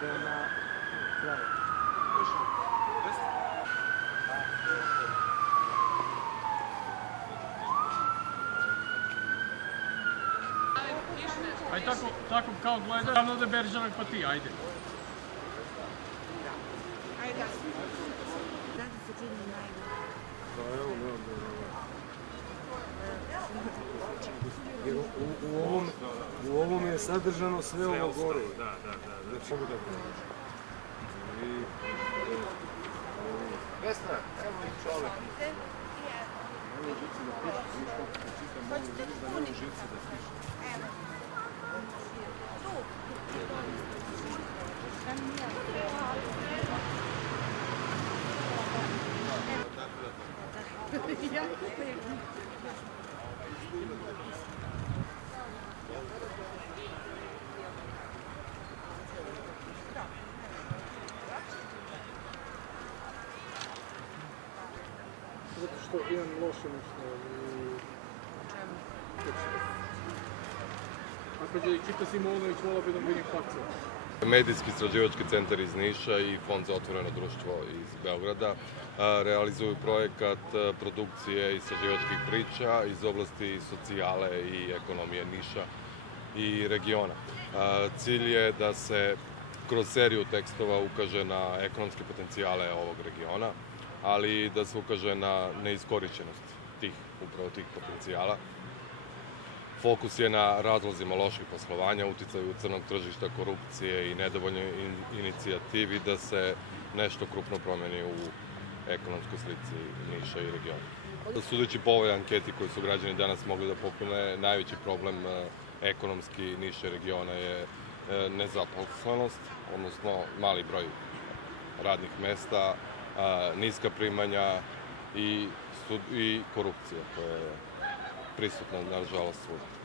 prema kraju. Aj tako kao gledaš, javno da Beržanak pa ti, ajde. Ajde. Da se čini najbolje. Pa evo, jer u ovom je sadržano sve ovo gore. Da. Znači, mogu da gledaš. Vesna, evo i čovek. Hoćete tu nekako? Evo. Tu. Ja. Zato što imam loše mišljenje. Ako će Čita Simonović, volao bi da vidim fakciju. Medijski istraživački centar iz Niša i Fond za otvoreno društvo iz Beograda realizuju projekat produkcije istraživačkih priča iz oblasti socijale i ekonomije Niša i regiona. Cilj je da se kroz seriju tekstova ukaže na ekonomske potencijale ovog regiona, ali i da se ukaže na neiskorišćenost upravo tih potencijala. Fokus je na razlozima loših poslovanja, uticaju crnog tržišta, korupcije i nedovoljnoj inicijativi da se nešto krupno promeni u ekonomskoj slici Niša i regiona. Sudeći po ovoj anketi koju su građani danas mogli da popune, najveći problem ekonomski Niša i regiona je nezaposlenost, odnosno mali broj radnih mesta, niska primanja i korupcija koja je prisutna, nažalost, svuda.